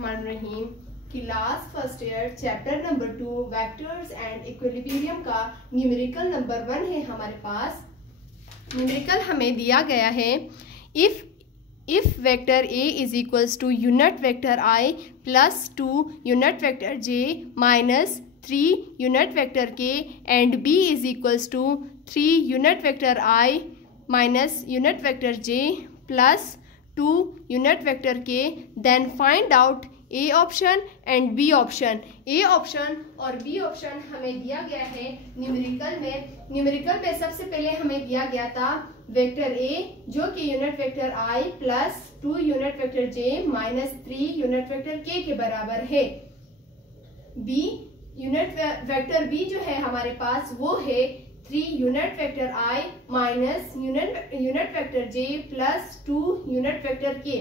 बिस्मिल्लाहिर्रहमानिर्रहीम। Class first year chapter number 2 vectors and equilibrium का numerical number 1 है हमारे पास। न्यूमेरिकल हमें दिया गया है if vector A is equals to unit vector I plus 2 unit vector J minus 3 unit vector K and B is equals to 3 unit vector I minus unit vector J plus 2 unit vector K, then find out A option and B option. A option और B option हमें दिया गया है numerical में सबसे पहले हमें दिया गया था वेक्टर ए जो कि unit vector I plus 2 unit vector J minus 3 unit vector के बराबर है। बी यूनिट वेक्टर बी जो है हमारे पास वो है 3 unit vector I minus unit vector J plus 2 unit vector K.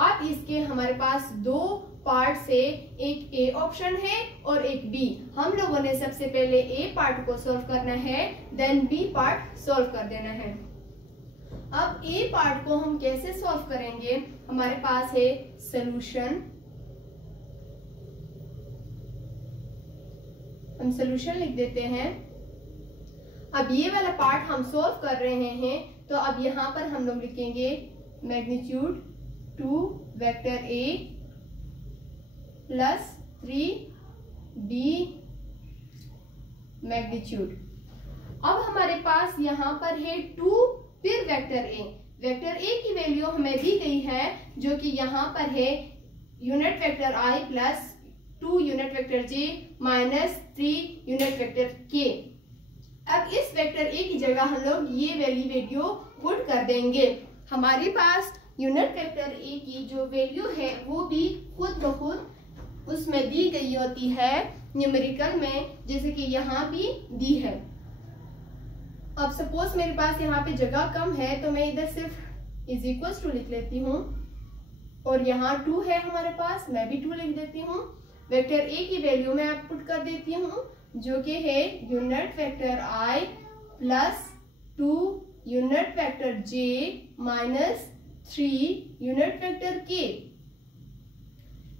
अब इसके हमारे पास दो पार्ट से एक ए ऑप्शन है और एक बी। हम लोगों ने सबसे पहले ए पार्ट को सॉल्व करना है, देन बी पार्ट सॉल्व कर देना है। अब ए पार्ट को हम कैसे सॉल्व करेंगे, हमारे पास है सॉल्यूशन। हम सॉल्यूशन लिख देते हैं। अब ये वाला पार्ट हम सॉल्व कर रहे हैं, तो अब यहाँ पर हम लोग लिखेंगे magnitude 2 vector A plus 3 B magnitude. अब हमारे पास यहाँ पर है 2 फिर वेक्टर ए। वेक्टर ए की वैल्यू हमें दी गई है जो कि यहाँ पर है unit vector I plus 2 unit vector J minus 3 unit vector K. अब इस वेक्टर ए की जगह हम लोग ये वैल्यू पुट कर देंगे। हमारे पास यूनिट वेक्टर ए की जो वैल्यू है वो भी खुद ब खुद उसमें दी गई होती है न्यूमेरिकल में, जैसे कि यहाँ भी दी है। अब सपोज मेरे पास यहाँ पे जगह कम है तो मैं इधर सिर्फ इज इक्वल्स टू लिख लेती हूँ और यहाँ 2 है हमारे पास, मैं भी 2 लिख देती हूँ। वेक्टर ए की वैल्यू मैं आप पुट कर देती हूँ जो कि है unit vector I plus 2 unit vector J minus 3 unit vector के।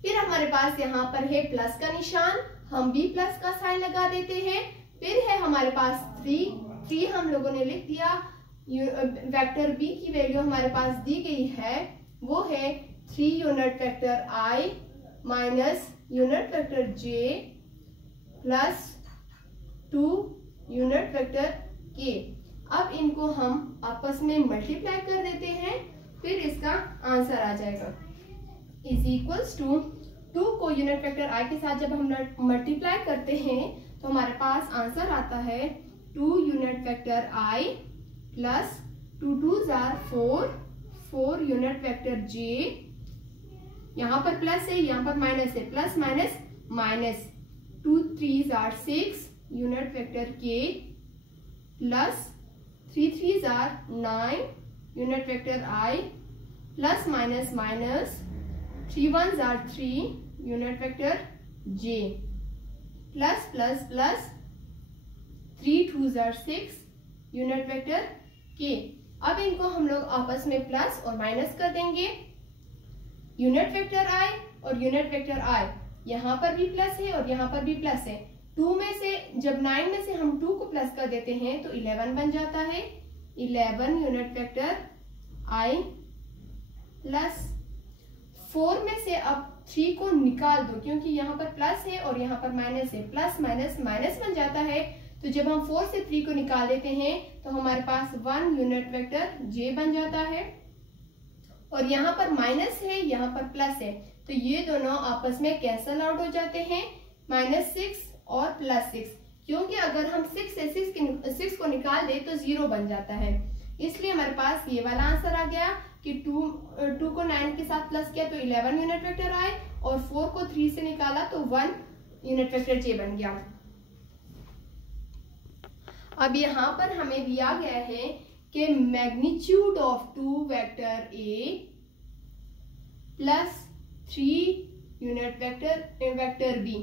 फिर हमारे पास यहाँ पर है प्लस का निशान, हम भी प्लस का साइन लगा देते हैं। फिर है हमारे पास 3 हम लोगों ने लिख दिया। वेक्टर बी की वैल्यू हमारे पास दी गई है, वो है 3 unit vector I minus unit vector J plus 2 unit vector K. अब इनको हम आपस में मल्टीप्लाई कर देते हैं, फिर इसका आंसर आ जाएगा इज इक्वल्स टू 2 को यूनिट वेक्टर आई के साथ जब हम मल्टीप्लाई करते हैं तो हमारे पास आंसर आता है 2 unit vector I plus 2 2s are 4 unit vector J. यहाँ पर प्लस है, यहाँ पर माइनस है, plus minus minus 2 3s are 6 unit vector K plus 3 3s are 9 unit vector I plus minus minus 3 1s are 3 unit vector J plus plus plus 3 2s are 6 unit vector K. अब इनको हम लोग आपस में plus और minus कर देंगे। Unit vector आई और यूनिट वेक्टर आई, यहाँ पर भी प्लस है और यहाँ पर भी प्लस है। 2 में से जब 9 में से हम 2 को प्लस कर देते हैं तो 11 बन जाता है। 11 यूनिट वेक्टर आई प्लस 4 में से अब 3 को निकाल दो क्योंकि यहाँ पर प्लस है और यहाँ पर माइनस है, प्लस माइनस माइनस बन जाता है। तो जब हम 4 से 3 को निकाल देते हैं तो हमारे पास 1 यूनिट वेक्टर जे बन जाता है और यहाँ पर माइनस है, यहाँ पर प्लस है, तो ये दोनों आपस में कैंसल आउट हो जाते हैं, -6 और +6, क्योंकि अगर हम 6 से 6 को निकाल दे तो 0 बन जाता है। इसलिए हमारे पास ये वाला आंसर आ गया कि 2 को 9 के साथ प्लस किया तो 11 यूनिट वेक्टर आए और 4 को 3 से निकाला तो 1 यूनिट वेक्टर जे बन गया। अब यहाँ पर हमें दिया गया है कि magnitude of 2 vector A plus 3 unit vector B.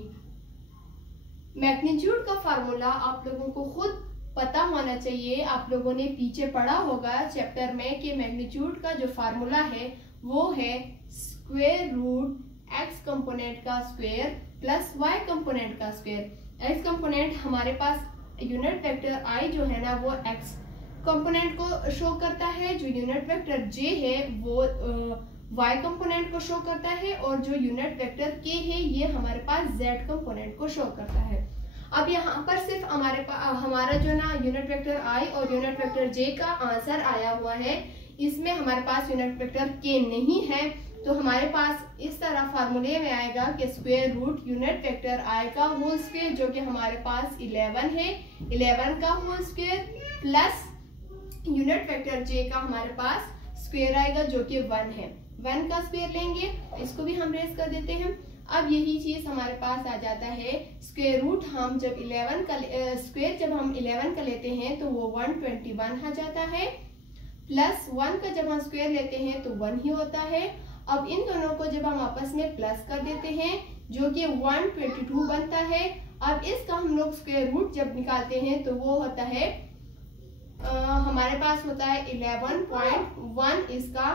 Magnitude का फार्मूला आप लोगों को खुद पता होना चाहिए। आप लोगों ने पीछे पढ़ा होगा चैप्टर में कि मैग्नीट्यूड का जो फार्मूला है वो है स्क्वायर रूट x कंपोनेंट का स्क्वायर प्लस y कंपोनेंट का स्क्वायर। x कंपोनेंट हमारे पास यूनिट वेक्टर i जो है ना वो x कंपोनेंट को शो करता है, जो यूनिट वेक्टर j है वो y कंपोनेंट को शो करता है, और जो यूनिट वेक्टर k है ये हमारे पास z कंपोनेंट को शो करता है। अब यहाँ पर सिर्फ हमारा जो ना यूनिट वेक्टर i और यूनिट वेक्टर j का आंसर आया हुआ है, इसमें हमारे पास यूनिट वेक्टर k नहीं है, तो हमारे पास इस तरह फार्मूले में आएगा कि square root unit vector i का होल स्क्वायर जो कि हमारे पास 11 है, 11 का whole square plus unit vector j का हमारे पास स्क्वायर आएगा जो कि 1 है। 1 का स्क्वायर लेंगे, इसको भी हम रेज कर देते हैं। अब यही चीज हमारे पास आ जाता है स्क्वायर रूट, हम जब 11 का स्क्वायर जब हम 11 का लेते हैं तो वो 121 आ जाता है, प्लस 1 का जब हम स्क्वायर लेते हैं तो 1 ही होता है। अब इन दोनों को जब हम आपस में प्लस कर देते हैं जो कि 122 बनता है। अब इसका हम लोग स्क्वायर रूट जब निकालते हैं तो वो होता है हमारे पास होता है 11.1 इसका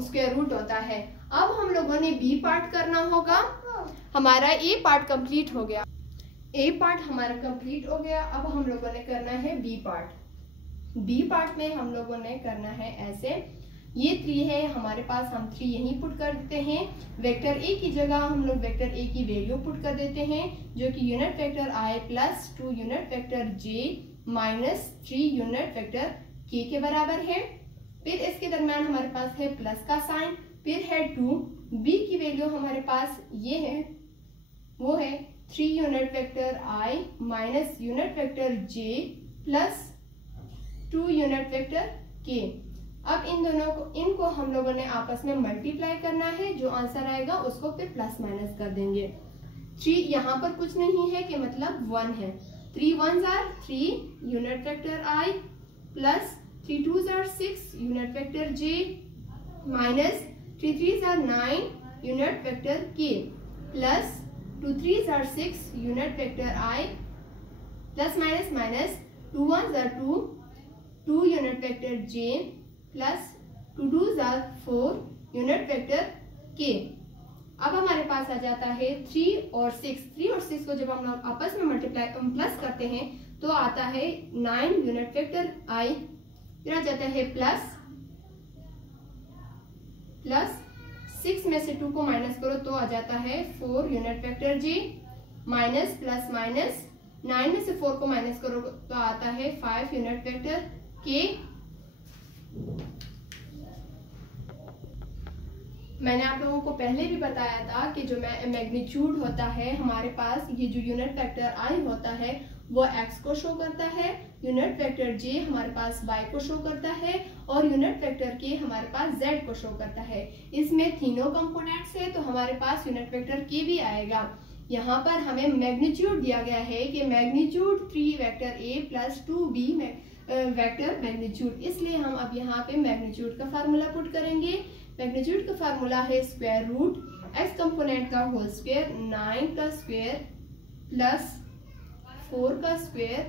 स्क्वायर रूट होता है। अब हम लोगों ने बी पार्ट करना होगा। हमारा ए पार्ट कंप्लीट हो गया, ए पार्ट हमारा कंप्लीट हो गया। अब हम लोगों ने करना है बी पार्ट। बी पार्ट में हम लोगों ने करना है ऐसे, ये 3 है हमारे पास, हम 3 यहीं पुट कर देते हैं। वेक्टर ए की जगह हम लोग वेक्टर ए की वैल्यू पुट कर देते हैं जो कि unit vector i plus 2 unit vector j minus 3 unit vector k के बराबर है। फिर इसके दरम्यान हमारे पास है प्लस का साइन, फिर है 2, b की वैल्यू हमारे पास ये है, वो है 3 unit vector i minus unit vector j plus 2 unit vector k। अब इन दोनों को इनको हम लोगों ने आपस में मल्टीप्लाई करना है, जो आंसर आएगा उसको फिर प्लस माइनस कर देंगे। 3 यहाँ पर कुछ नहीं है कि मतलब 1 है, 3 1s are 3 unit vector i plus 3 2s are 6 unit vector j minus 3 3s are 9 unit vector k plus 2 3s are 6 unit vector i plus minus minus 2 1s are 2 unit vector j plus 2 2s are 4 unit vector k। अब हमारे पास आ जाता है 3 और 6 को जब हम लोग आपस में मल्टीप्लाई प्लस करते हैं तो आता है 9 यूनिट वेक्टर i, फिर आ जाता है प्लस 6 में से 2 को माइनस करो तो आ जाता है 4 unit vector j minus plus minus 9 में से 4 को माइनस करो तो आता है 5 यूनिट वेक्टर k। मैंने आप लोगों को पहले भी बताया था कि जो मैग्नीट्यूड होता है हमारे पास, ये जो यूनिट वेक्टर i होता है वो x को शो करता है, यूनिट वेक्टर j हमारे पास y को शो करता है और यूनिट वेक्टर k हमारे पास z को शो करता है। इसमें तीनों कंपोनेंट्स है तो हमारे पास यूनिट वेक्टर k भी आएगा। यहाँ पर हमें मैग्नीट्यूड दिया गया है कि magnitude 3 vector a plus 2b vector magnitude, इसलिए हम अब यहाँ पे मैग्नीट्यूड का फार्मूला पुट करेंगे। मैग्नीट्यूड का फार्मूला है स्क्वायर रूट x कंपोनेंट का होल स्क्वायर 9 का स्क्वायर प्लस 4 का स्क्वायर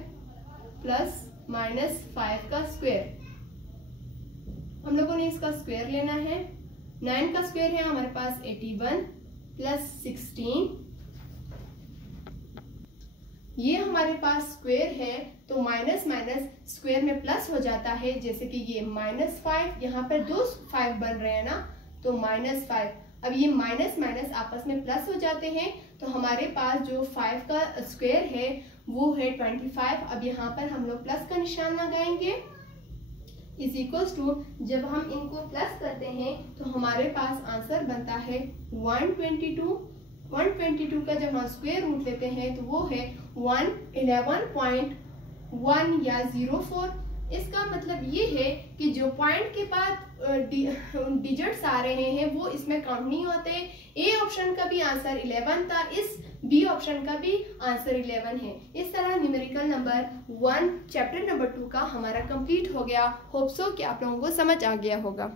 प्लस माइनस 5 का स्क्वायर। हम लोगों ने इसका स्क्वायर लेना है। 9 का स्क्वायर है हमारे पास 81 प्लस 16, ये हमारे पास स्क्वायर है तो माइनस माइनस स्क्वायर में प्लस हो जाता है, जैसे कि ये -5, यहाँ पर 2 5 बन रहे हैं ना तो -5। अब ये माइनस माइनस आपस में प्लस हो जाते हैं तो हमारे पास जो 5 का स्क्वायर है वो है 25। अब यहाँ पर हम लोग प्लस का निशान लगाएंगे इज इक्वल्स टू, जब हम इनको प्लस करते हैं तो हमारे पास आंसर बनता है 122। 122 का जब हम स्क्वायर रूट लेते हैं तो वो है 111.1 या 04। इसका मतलब ये है कि जो पॉइंट के बाद डिजिट्स आ रहे हैं वो इसमें काउंट नहीं होते। ए ऑप्शन का भी आंसर 11 था, इस बी ऑप्शन का भी आंसर 11 है। इस तरह न्यूमेरिकल नंबर 1 चैप्टर नंबर 2 का हमारा कंप्लीट हो गया। होप सो कि आप लोगों को समझ आ गया होगा।